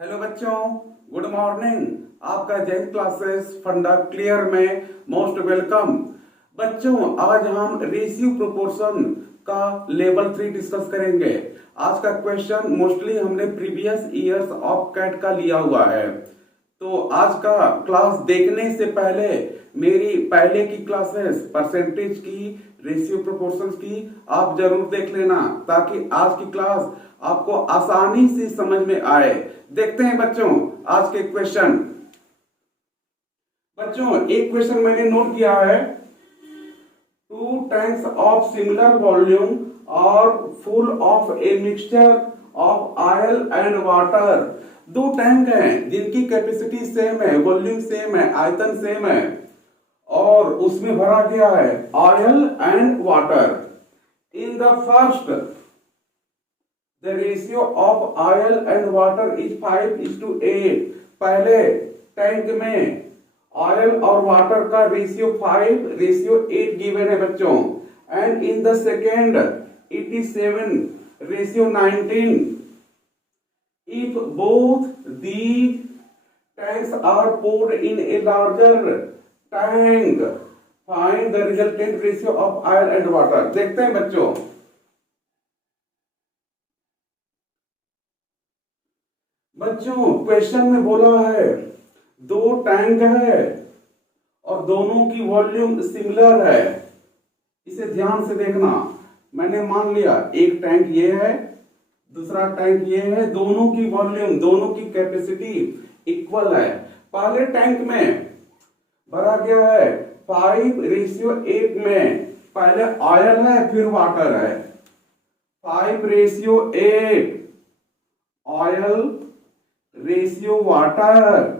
Hello बच्चों, good morning. आपका Jain classes फंडा क्लियर में मोस्ट वेलकम। बच्चों, आज हम रेशियो प्रोपोर्शन का लेवल 3 डिस्कस करेंगे। आज का क्वेश्चन मोस्टली हमने प्रीवियस ईयर्स ऑफ कैट का लिया हुआ है। तो आज का क्लास देखने से पहले मेरी पहले की क्लासेस परसेंटेज की, रेशियो प्रोपोर्शंस की आप जरूर देख लेना, ताकि आज की क्लास आपको आसानी से समझ में आए। देखते हैं बच्चों आज के क्वेश्चन। बच्चों, एक क्वेश्चन मैंने नोट किया है। Two tanks of similar volume और full of a mixture of oil and water. दो टैंक हैं जिनकी कैपेसिटी सेम है, वॉल्यूम सेम है, आयतन सेम है और उसमें भरा गया है oil and water. In the first the ratio of oil and water is 5:8। पहले टैंक में ऑयल और वाटर का रेशियो 5:8 गिवन है बच्चों। And in the second it is 7:19। if both these tanks are poured in a larger tank, find the resultant ratio of oil and water। देखते हैं बच्चों। Question में बोला है दो टैंक है और दोनों की वॉल्यूम सिमिलर है। इसे ध्यान से देखना। मैंने मान लिया एक टैंक ये है, दूसरा टैंक ये है, दोनों की वॉल्यूम, दोनों की कैपेसिटी इक्वल है। पहले टैंक में भरा गया है 5:8 में। पहले ऑयल है फिर वाटर है। 5:8 ऑयल रेशियो वाटर।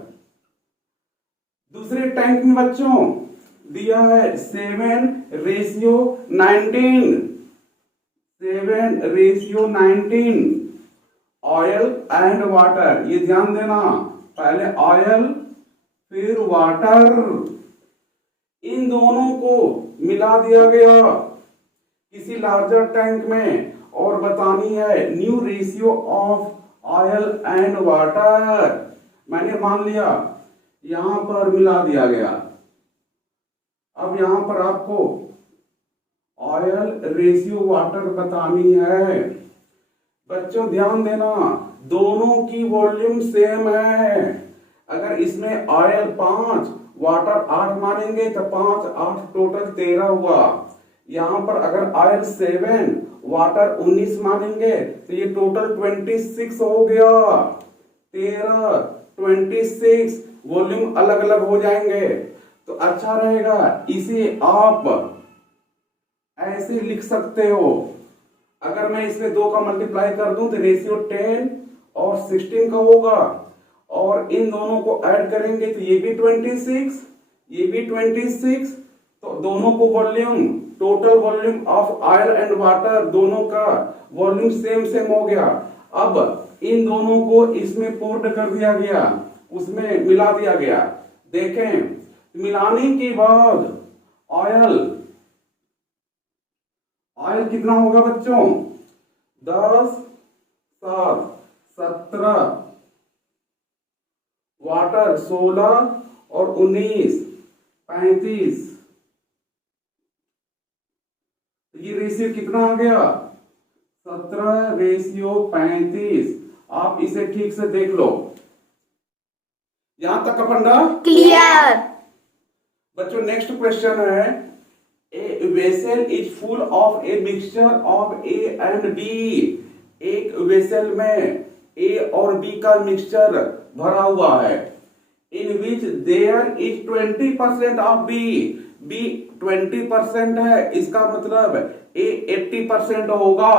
दूसरे टैंक में बच्चों दिया है 7:19। 7:19 ऑयल एंड वाटर। ये ध्यान देना, पहले ऑयल फिर वाटर। इन दोनों को मिला दिया गया किसी लार्जर टैंक में और बतानी है new ratio of oil and water. मैंने मान लिया यहां पर मिला दिया गया। अब यहां पर आपको ऑयल रेशियो वाटर बतानी है। बच्चों ध्यान देना, दोनों की वॉल्यूम सेम है। अगर इसमें ऑयल 5 वाटर 8 मानेंगे तो 5 8 टोटल 13 हुआ। यहां पर अगर ऑयल 7 वाटर 19 मानेंगे तो ये टोटल 26 हो गया। 13 26 वॉल्यूम अलग अलग हो जाएंगे तो अच्छा रहेगा। इसे आप ऐसे लिख सकते हो। अगर मैं इसमें 2 का मल्टीप्लाई कर दूं तो रेशियो 10 और 16 का होगा और इन दोनों को ऐड करेंगे तो ये भी 26, ये भी 26। तो दोनों को volume, total volume of oil and water, दोनों का वॉल्यूम सेम सेम हो गया। अब इन दोनों को इसमें पोर्ट कर दिया गया, उसमें मिला दिया गया। देखें, मिलाने के बाद ऑयल कितना होगा बच्चों? 10 7 17, वाटर 16 और 19 35। ये रेशियो कितना आ गया? 17:35। आप इसे ठीक से देख लो। यहां तक का फंडा क्लियर। बच्चों, नेक्स्ट क्वेश्चन है a vessel is full of a mixture of A and B. एक वेसल में ए और बी का मिक्सचर भरा हुआ है। In which there is 20% of B. B 20% है, इसका मतलब ए 80% होगा।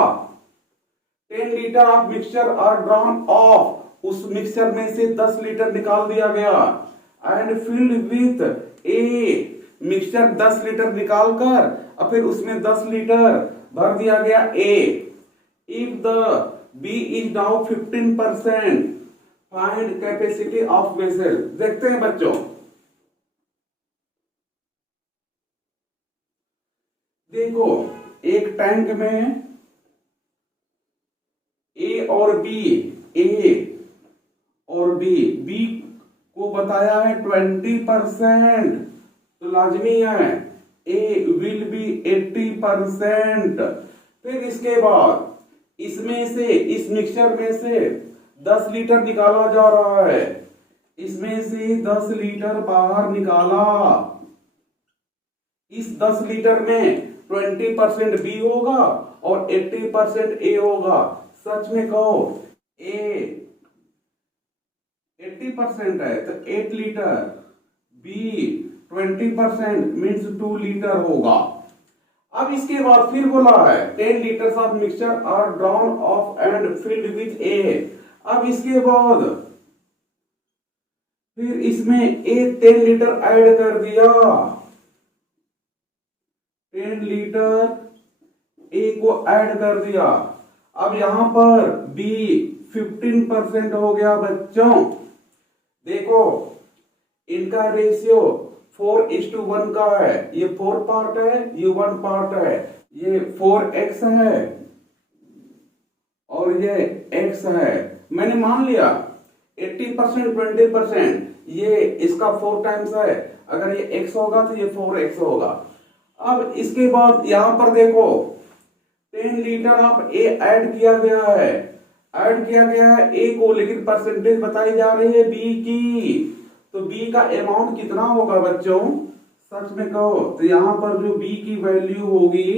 10 litre of mixture are drawn off. उस मिक्सचर में से 10 लीटर निकाल दिया गया। And filled with A. Mixture 10 litre निकालकर और फिर उसमें 10 लीटर भर दिया गया A. If the B is now 15%, find capacity of vessel. देखते हैं बच्चों। देखो, एक टैंक में ए और बी, ए बी, बी को बताया है 20%, तो लाजमी है ए विल बी 80%। फिर इसके बाद इसमें से, इस मिक्सचर में से 10 लीटर निकाला जा रहा है, इसमें से 10 लीटर बाहर निकाला। इस 10 लीटर में 20% बी होगा और 80% ए होगा। सच में कहो ए 80% है तो 8 लीटर, बी 20% मीन्स 2 लीटर होगा। अब इसके बाद फिर बोला है 10 litres of mixture are drawn off and filled with A. अब इसके बाद फिर इसमें ए 10 लीटर ऐड कर दिया, 10 लीटर ए को ऐड कर दिया। अब यहां पर बी 15% हो गया बच्चों। देखो इनका रेशियो 4:1 का है, ये 4 पार्ट है, ये 1 पार्ट है, ये 4x है और ये x है। मैंने मान लिया 80% 20%, ये इसका 4 टाइम्स है, अगर ये x होगा तो ये 4x होगा। अब इसके बाद यहां पर देखो 10 लीटर ऑफ ए ऐड किया गया है, ऐड किया गया है ए को, लेकिन परसेंटेज बताई जा रही है बी की। तो बी का अमाउंट कितना होगा बच्चों, सच में कहो। तो यहां पर जो बी की वैल्यू होगी,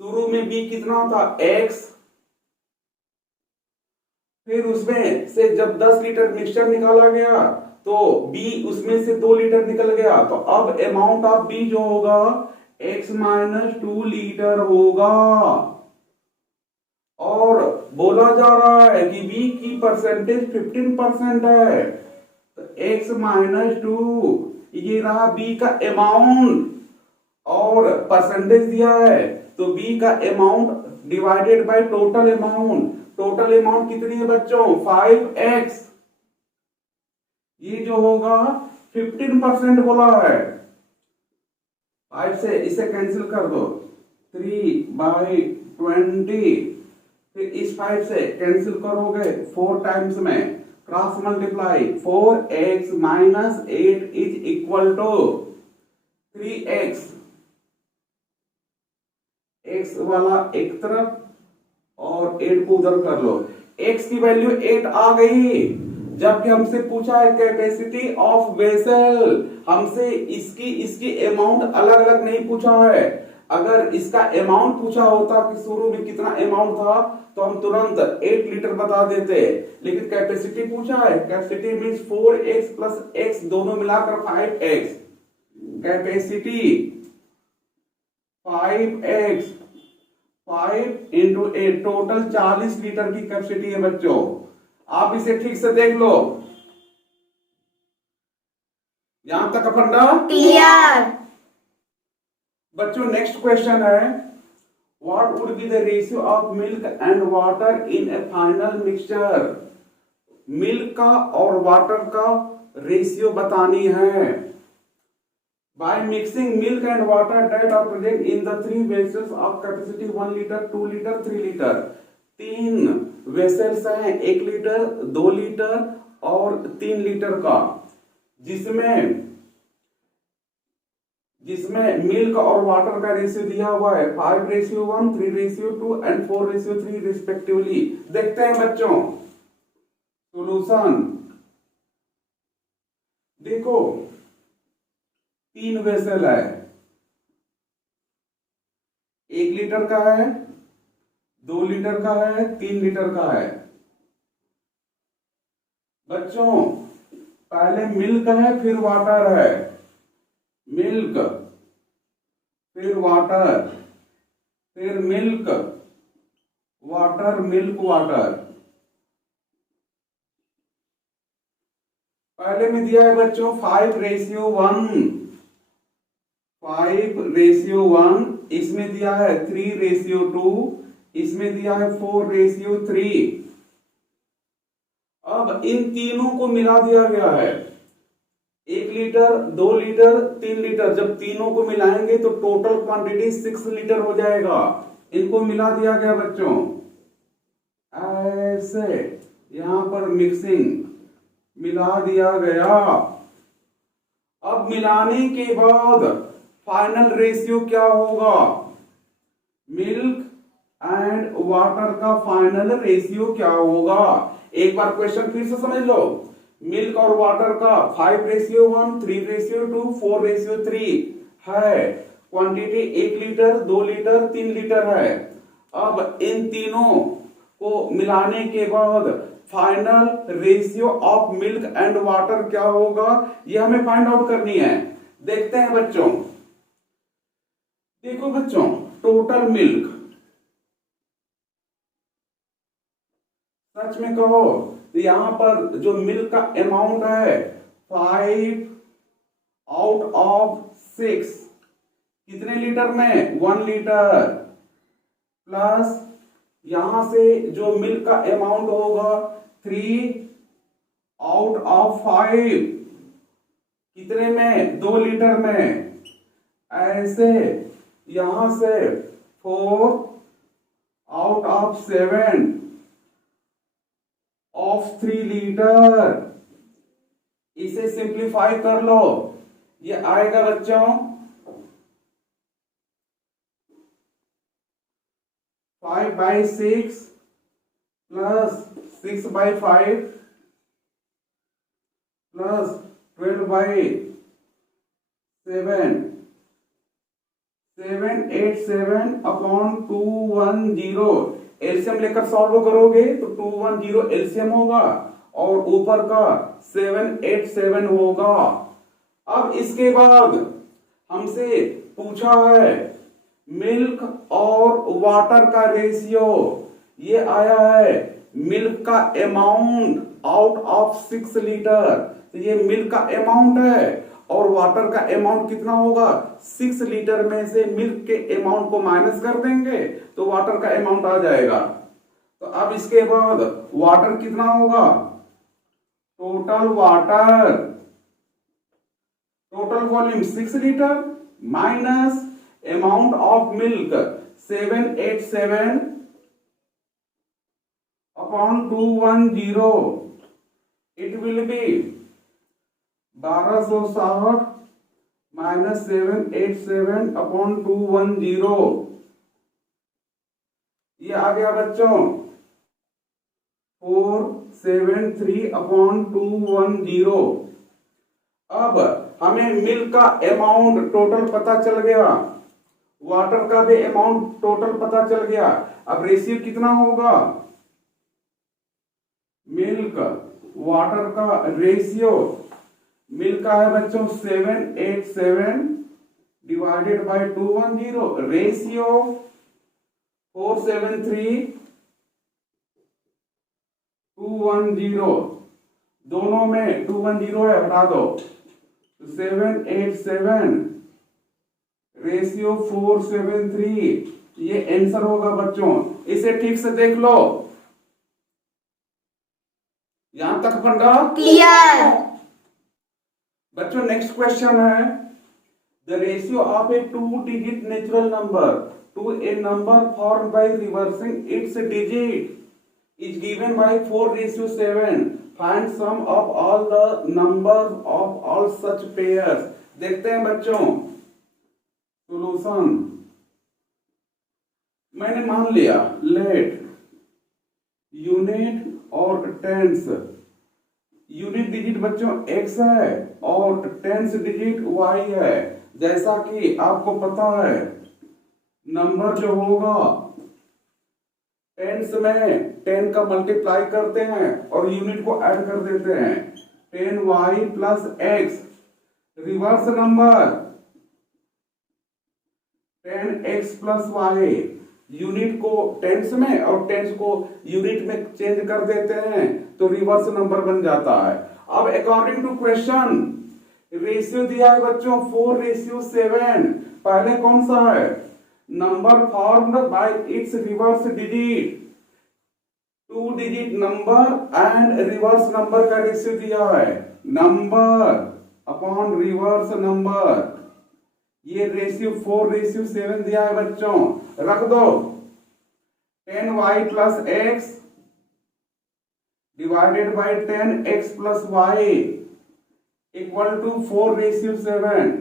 शुरू में बी कितना था x, फिर उसमें से जब 10 लीटर मिक्सचर निकाला गया तो बी उसमें से 2 लीटर निकल गया, तो अब अमाउंट ऑफ बी जो होगा x - 2 लीटर होगा। और बोला जा रहा है कि बी की परसेंटेज 15% है, तो x - 2 ये रहा बी का अमाउंट और परसेंटेज दिया है, तो बी का amount divided by total amount. Total amount कितनी है बच्चों 5x, ये जो होगा 15% बोला है। 5 से इसे कैंसिल कर दो, 3/20, फिर इस 5 से कैंसिल करोगे 4 टाइम्स में, cross multiply, 4x - 8 is equal to 3x। x वाला एक तरफ और 8 को उधर कर लो, x की वैल्यू 8 आ गई। जबकि हमसे पूछा है कैपेसिटी ऑफ वेसल, हमसे इसकी अमाउंट अलग अलग नहीं पूछा है। अगर इसका अमाउंट पूछा होता कि शुरू में कितना अमाउंट था तो हम तुरंत 8 लीटर बता देते, लेकिन कैपेसिटी पूछा है। Capacity means 4x plus x दोनों मिलाकर 5x। Capacity 5x, 5 into 8, total 40 litre की कैपेसिटी है बच्चों। आप इसे ठीक से देख लो, यहां तक फंडा क्लियर। बच्चों नेक्स्ट क्वेश्चन है, what would be the ratio of milk and water in A final mixture. Milk का और वाटर का रेशियो बतानी है। By mixing milk and water that are present in the 3 vessels of capacity 1 liter, 2 liter, 3 liter, 3 vessels हैं, 1 litre, 2 litre और 3 litre का, जिसमें milk और वाटर का रेशियो दिया हुआ है 5:1, 3:2 एंड 4:3 रिस्पेक्टिवली। देखते हैं बच्चों सॉल्यूशन। देखो 3 वेसल है, 1 लीटर का है, 2 लीटर का है, 3 लीटर का है। बच्चों पहले मिल्क है फिर वाटर है, मिल्क फिर वाटर, फिर मिल्क वाटर, मिल्क वाटर। पहले में दिया है बच्चों 5:1, 5:1, इसमें दिया है 3:2, इसमें दिया है 4:3। अब इन तीनों को मिला दिया गया है, 1 लीटर, 2 लीटर, 3 लीटर। जब तीनों को मिलाएंगे तो टोटल क्वांटिटी 6 लीटर हो जाएगा। इनको मिला दिया गया बच्चों ऐसे, यहां पर मिक्सिंग मिला दिया गया। अब मिलाने के बाद फाइनल रेशियो क्या होगा? मिल्क एंड वाटर का फाइनल रेशियो क्या होगा? एक बार क्वेश्चन फिर से समझ लो। मिल्क और वाटर का 5:1, 3:2, 4:3 है। क्वांटिटी 1 लीटर, 2 लीटर, 3 लीटर है। अब इन तीनों को मिलाने के बाद final ratio of milk and water क्या होगा, यह हमें फाइंड आउट करनी है। देखते हैं बच्चों। देखो बच्चों, टोटल मिल्क, सच में कहो तो यहां पर जो मिल्क का अमाउंट है 5/6, कितने लीटर में? 1 लीटर, प्लस यहां से जो मिल्क का अमाउंट होगा 3/5, कितने में? 2 लीटर में। ऐसे यहां से 4/7 ऑफ 3 लीटर। इसे सिंप्लीफाई कर लो, ये आएगा बच्चों 5/6 प्लस 6/5 प्लस 12/7, 787/210। एलसीएम लेकर सॉल्व करोगे तो 210 एलसीएम होगा और ऊपर का 787 होगा। अब इसके बाद हमसे पूछा है मिल्क और वाटर का रेशियो। ये आया है मिल्क का अमाउंट आउट ऑफ 6 लीटर, तो ये मिल्क का अमाउंट है और वाटर का अमाउंट कितना होगा? 6 लीटर में से मिल्क के अमाउंट को माइनस कर देंगे तो वाटर का अमाउंट आ जाएगा। तो अब इसके बाद वाटर कितना होगा? Total water, total volume 6 litre minus amount of milk 787/210, it will be 1260 minus 787/210। ये आ गया बच्चों 473/210। अब हमें मिल्क का अमाउंट टोटल पता चल गया, वाटर का भी अमाउंट टोटल पता चल गया। अब रेशियो कितना होगा? मिल्क वाटर का रेशियो, मिल्क का है बच्चों 787 डिवाइडेड बाय 210, रेशियो 473/210। दोनों में 210 है, हटा दो, 787 रेशियो 473, ये आंसर होगा बच्चों। इसे ठीक से देख लो, यहां तक फंडा क्लियर। बच्चों नेक्स्ट क्वेश्चन है the ratio of A 2-digit natural number two A number form by reversing it's digit is given by 4:7. Find sum of all the numbers of all such pairs. देखते हैं बच्चों solution. मैंने मान लिया late unit और tense, unit digit बच्चों x है और टेंस डिजिट y है। जैसा कि आपको पता है नंबर जो होगा टेंस में 10 का मल्टीप्लाई करते हैं और यूनिट को ऐड कर देते हैं, 10y plus x। Reverse number 10x plus y, unit को टेंस में और टेंस को यूनिट में चेंज कर देते हैं तो रिवर्स नंबर बन जाता है। अब अकॉर्डिंग टू क्वेश्चन रेशियो दिया है बच्चों 4:7। पहले कौन सा है? Number formed by its reverse digit, 2-digit number and reverse number का रेशियो दिया है, नंबर अपॉन रिवर्स नंबर। ये रेशियो 4:7 दिया है बच्चों, रख दो 10y plus x divided by 10x plus y equal to 4:7।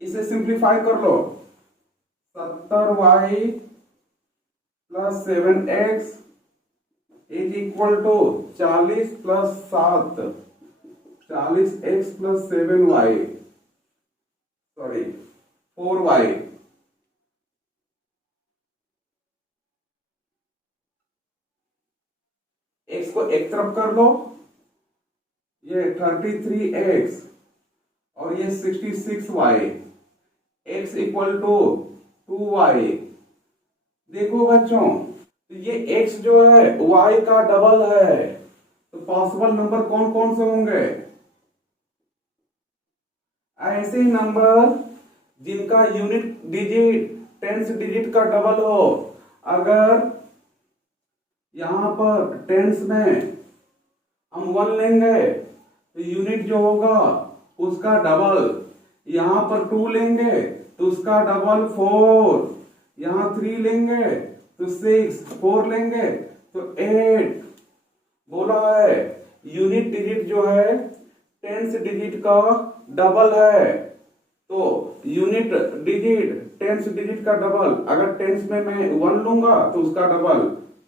इसे सिंप्लीफाई कर लो। 70y plus 7x is equal to 40 plus 7, 40x plus 7y, sorry 4y। x को एक तरफ कर लो, ये 33x और ये 66y, x equal to 2y। देखो बच्चों, तो ये x जो है y का डबल है, तो पॉसिबल नंबर कौन कौन से होंगे? ऐसे नंबर जिनका यूनिट डिजिट टेंस डिजिट का डबल हो। अगर यहां पर टेंस में हम 1 लेंगे तो यूनिट जो होगा उसका डबल, यहां पर 2 लेंगे तो उसका डबल 4, यहां 3 लेंगे तो 6, 4 लेंगे तो 8। बोला है यूनिट डिजिट जो है टेंस डिजिट का डबल है, तो यूनिट डिजिट टेंस डिजिट का डबल, अगर टेंस में मैं 1 लूंगा तो उसका डबल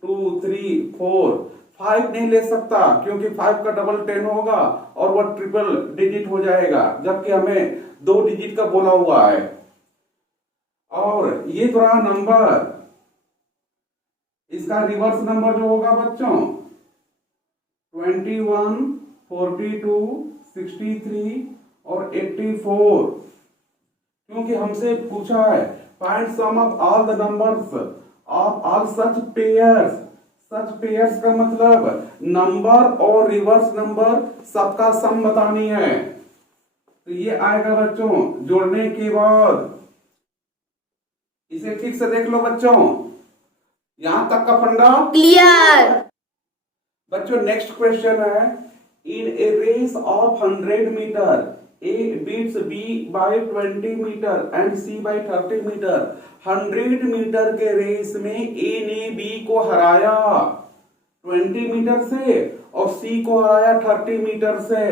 2, 3, 4, 5 नहीं ले सकता क्योंकि 5 का डबल 10 होगा और वह ट्रिपल डिजिट हो जाएगा, जबकि हमें 2 डिजिट का बोला हुआ है। और ये तो रहा नंबर, इसका रिवर्स नंबर जो होगा बच्चों 21, 42, 63 और 84, क्योंकि हमसे पूछा है find sum of all the numbers of all such pairs. Such pairs का मतलब नंबर और रिवर्स नंबर सबका सम बतानी है। तो ये आएगा बच्चों जोड़ने के बाद। इसे ठीक से देख लो बच्चों, यहां तक का फंडा क्लियर। बच्चों नेक्स्ट क्वेश्चन है, in a race of 100 metre A beats B by 20 metre and C by 30 metre. 100 metre के रेस में A ने B को हराया 20 मीटर से और C को हराया 30 मीटर से।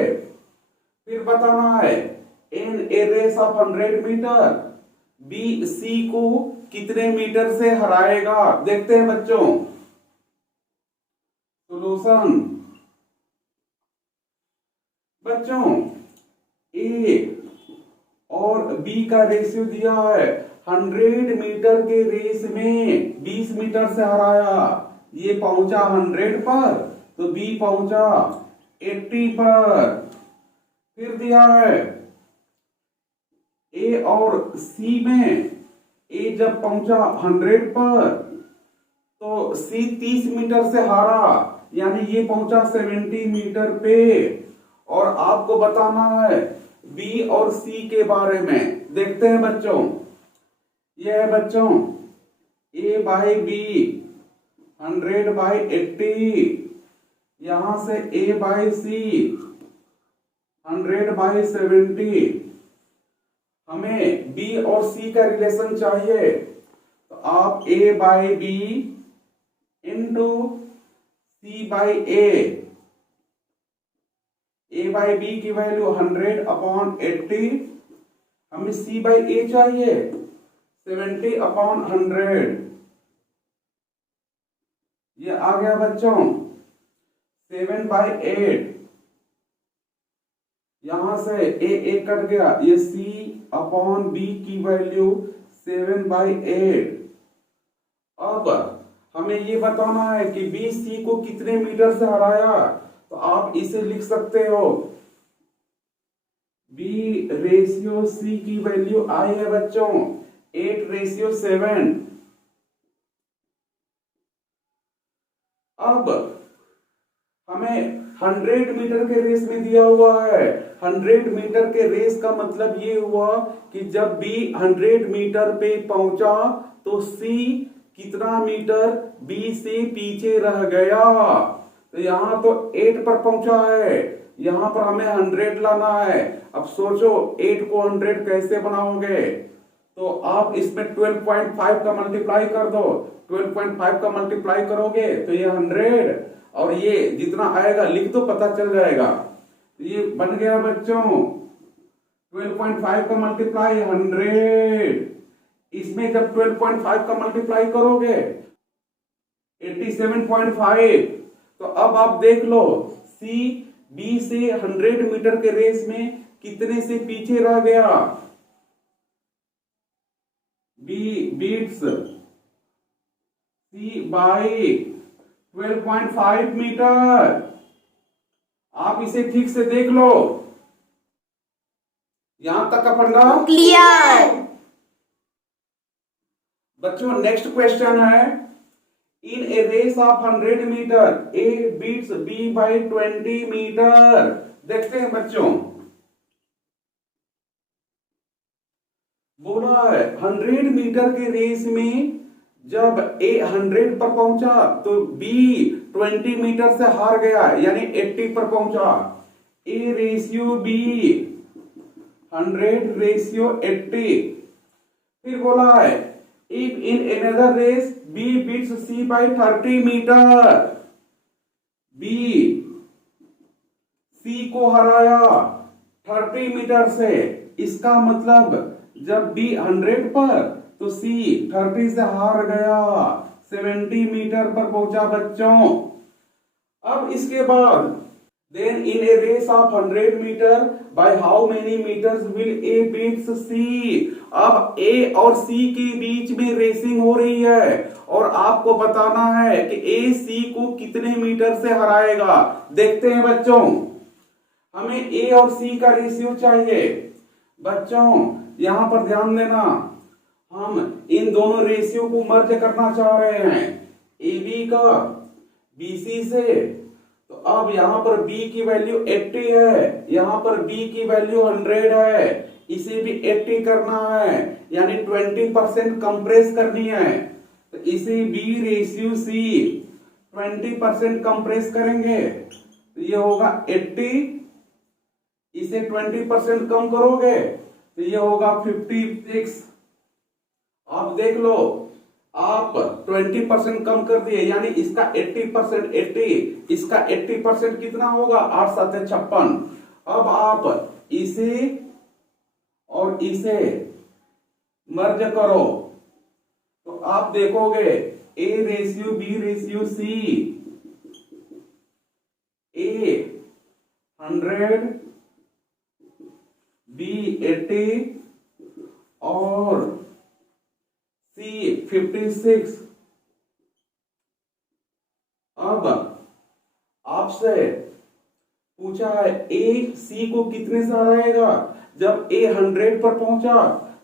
फिर बताना है in a race of 100 metre B C को कितने मीटर से हराएगा। देखते हैं बच्चों सॉल्यूशन। बच्चों ए और बी का रेशियो दिया है, 100 मीटर के रेस में 20 मीटर से हराया, ये पहुंचा 100 पर तो बी पहुंचा 80 पर। फिर दिया है ए और सी में, ए जब पहुंचा 100 पर तो सी 30 मीटर से हारा, यानी ये पहुंचा 70 मीटर पे। और आपको बताना है बी और सी के बारे में। देखते हैं बच्चों, यह है बच्चों ए बाई बी 100 बाई 80, यहां से ए बाई सी 100 बाई 70। हमें बी और सी का रिलेशन चाहिए, तो आप a by b into c by a by b की वैल्यू 100 अपॉन 80, हमें सी बाई ए चाहिए 70 अपॉन 100। ये आ गया बच्चों 7 बाई 8, यहां से ए कट गया, ये सी अपॉन बी की वैल्यू 7 बाई 8। अब हमें ये बताना है कि बी सी को कितने मीटर से हराया, तो आप इसे लिख सकते हो B रेशियो C की वैल्यू आई है बच्चों 8:7। अब हमें 100 मीटर के रेस में दिया हुआ है, 100 मीटर के रेस का मतलब ये हुआ कि जब B 100 मीटर पे पहुंचा तो C कितना मीटर B से पीछे रह गया। तो यहां तो 8 पर पहुंचा है, यहां पर हमें 100 लाना है। अब सोचो 8 को 100 कैसे बनाओगे, तो आप इसमें 12.5 का मल्टीप्लाई कर दो। 12.5 का मल्टीप्लाई करोगे तो ये 100 और ये जितना आएगा लिख दो, पता चल जाएगा। ये बन गया बच्चों 12.5 का मल्टीप्लाई 100। इसमें जब 12.5 का मल्टीप्लाई करोगे 87.5, तो अब आप देख लो सी बी से 100 मीटर के रेस में कितने से पीछे रह गया। B beats C by 12.5 metre. आप इसे ठीक से देख लो। यहां तक का फंडा क्लियर। बच्चों नेक्स्ट क्वेश्चन है, in a race of 100 metre a beats b by 20 metre. देखते हैं बच्चों, बोला है 100 मीटर के रेस में जब ए 100 पर पहुंचा तो बी 20 मीटर से हार गया, यानी 80 पर पहुंचा। A ratio B 100 ratio 80। फिर बोला है if in another race B beats C by 30 metre, B C को हराया 30 मीटर से। इसका मतलब जब बी 100 पर तो सी 30 से हार गया, 70 मीटर पर पहुंचा बच्चों। अब इसके बाद then in a race of 100 metre by how many meters will A beats C। अब A और C के बीच में रेसिंग हो रही है और आपको बताना है कि A C को कितने मीटर से हराएगा। देखते हैं बच्चों, हमें A और C का रेशियो चाहिए। बच्चों यहां पर ध्यान देना, हम इन दोनों रेशियो को मर्ज करना चाह रहे हैं, AB का BC से। तो अब यहां पर B की वैल्यू 80 है, यहां पर B की वैल्यू 100 है, इसे भी 80 करना है, यानी 20% कंप्रेस करनी है। तो इसे B रेशियो C 20% कंप्रेस करेंगे तो ये होगा 80, इसे 20% कम करोगे तो ये होगा 56। आप देख लो, आप 20% कम कर दिए, यानी इसका 80%, 80 इसका 80% कितना होगा 8 7 56। अब आप इसे और इसे मर्ज करो तो आप देखोगे A ratio B ratio C, A 100 B 80 और C 56। अब आपसे पूछा है A C को कितने से हराएगा। जब A 100 पर पहुंचा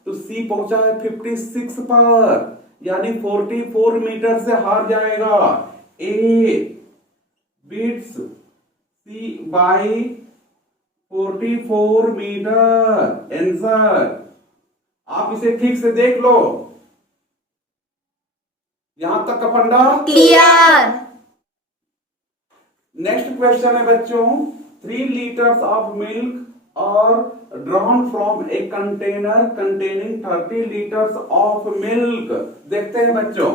तो C पहुंचा है 56 पर, यानी 44 मीटर से हार जाएगा। A beats C by 44 metre. Answer आप इसे ठीक से देख लो। यहां तक का फंडा क्लियर। नेक्स्ट क्वेश्चन है बच्चों, 3 लीटर्स ऑफ मिल्क और drawn from a container containing 30 litres of milk. देखते हैं बच्चों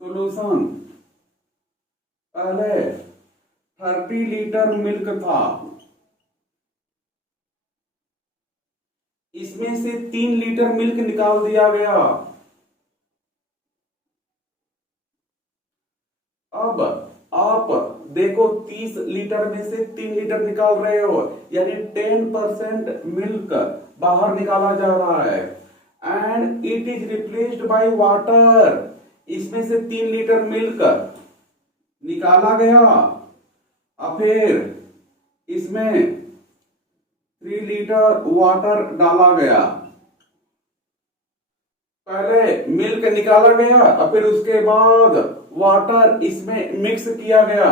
सॉल्यूशन। पहले 30 लीटर मिल्क था, इसमें से 3 लीटर मिल्क निकाल दिया गया। अब आप देखो 30 लीटर में से 3 लीटर निकाल रहे हो, यानी 10% मिल्क बाहर निकाला जा रहा है। And it is replaced by water, इसमें से 3 लीटर मिल्क निकाला गया। अब फिर इसमें 3 लीटर वाटर डाला गया। पहले मिल्क निकाला गया और फिर उसके बाद वाटर इसमें मिक्स किया गया।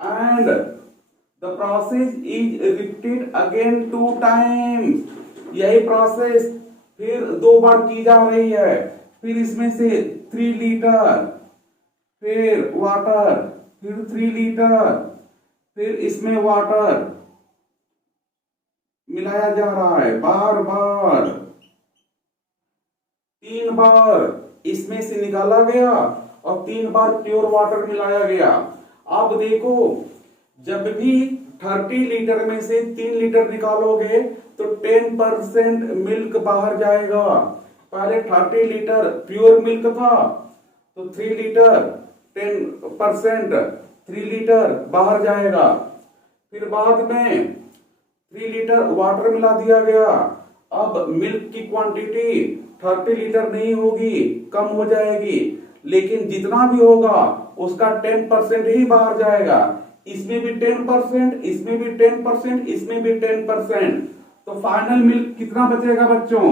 And the process is repeated again 2 times. यही प्रोसेस फिर 2 बार की जा रही है। फिर इसमें से 3 लीटर, फिर वाटर, फिर 3 लीटर, फिर इसमें वाटर मिलाया जा रहा है बार बार, 3 बार इसमें से निकाला गया और 3 बार प्योर वाटर मिलाया गया। अब देखो, जब भी 30 लीटर में से 3 लीटर निकालोगे तो 10% मिल्क बाहर जाएगा। पहले 30 लीटर प्योर मिल्क था तो 3 लीटर 10% 3 लीटर बाहर जाएगा। फिर बाद में 3 लीटर वाटर मिला दिया गया। अब मिल्क की क्वांटिटी 30 लीटर नहीं होगी, कम हो जाएगी, लेकिन जितना भी होगा उसका 10% ही बाहर जाएगा। इसमें भी 10%, इसमें भी 10%, इसमें भी 10%। तो फाइनल मिल्क कितना बचेगा बच्चों?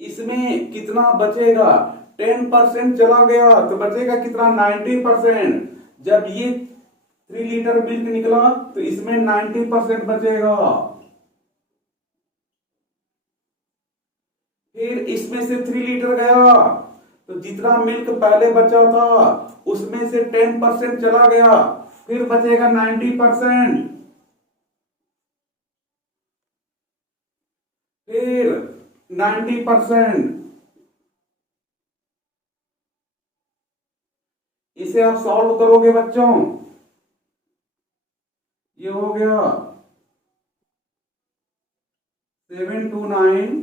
इसमें कितना बचेगा? 10% चला गया तो बचेगा कितना? 90%। जब ये 3 लीटर मिल्क निकला तो इसमें 90% बचेगा। फिर इसमें से 3 लीटर गया तो जितना मिल्क पहले बचा था उसमें से 10% चला गया, फिर बचेगा 90%। फिर 90%। इसे आप सॉल्व करोगे बच्चों, ये हो गया 729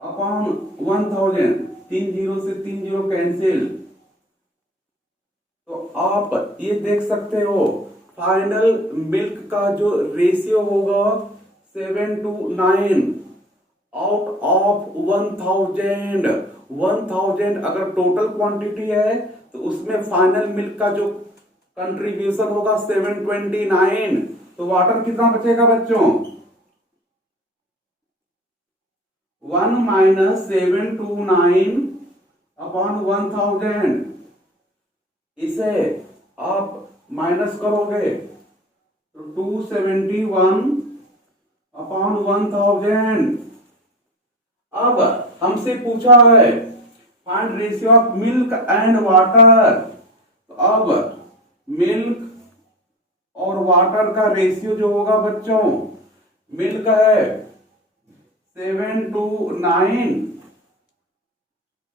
अपॉन 1000, 3 जीरो से 3 जीरो कैंसिल। तो आप ये देख सकते हो फाइनल मिल्क का जो रेशियो होगा 7 to 9 आउट ऑफ 1000। 1000 अगर टोटल क्वांटिटी है तो उसमें फाइनल मिल्क का जो कंट्रीब्यूशन होगा 729। तो वाटर कितना बचेगा बच्चों? 1 माइनस 729 अपॉन 1000। इसे आप माइनस करोगे तो 271 अपॉन 1000। अब हमसे पूछा है find ratio of milk and water. तो अब मिल्क और वाटर का रेशियो जो होगा बच्चों, मिल्क है 7 to 9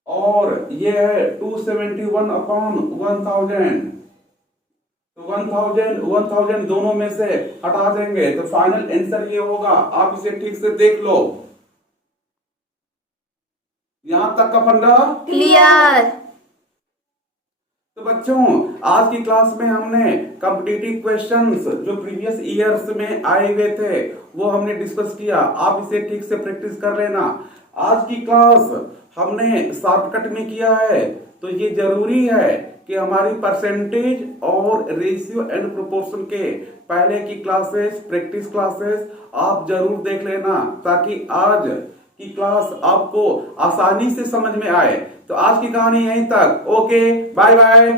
और ये है 271 अपॉन 1000। तो 1000 दोनों में से हटा देंगे तो फाइनल आंसर ये होगा। आप इसे ठीक से देख लो। यहां तक का फंडा क्लियर। तो बच्चों, आज की क्लास में हमने कॉम्पिटिटिव क्वेश्चंस जो प्रीवियस ईयर्स में आए हुए थे वो हमने डिस्कस किया। आप इसे ठीक से प्रैक्टिस कर लेना। आज की क्लास हमने शॉर्टकट में किया है, तो ये जरूरी है कि हमारी परसेंटेज और रेशियो एंड प्रोपोर्शन के पहले की क्लासेस, प्रैक्टिस क्लासेस आप जरूर देख लेना, ताकि आज की क्लास आपको आसानी से समझ में आए। तो आज की कहानी यहीं तक। Okay, bye bye.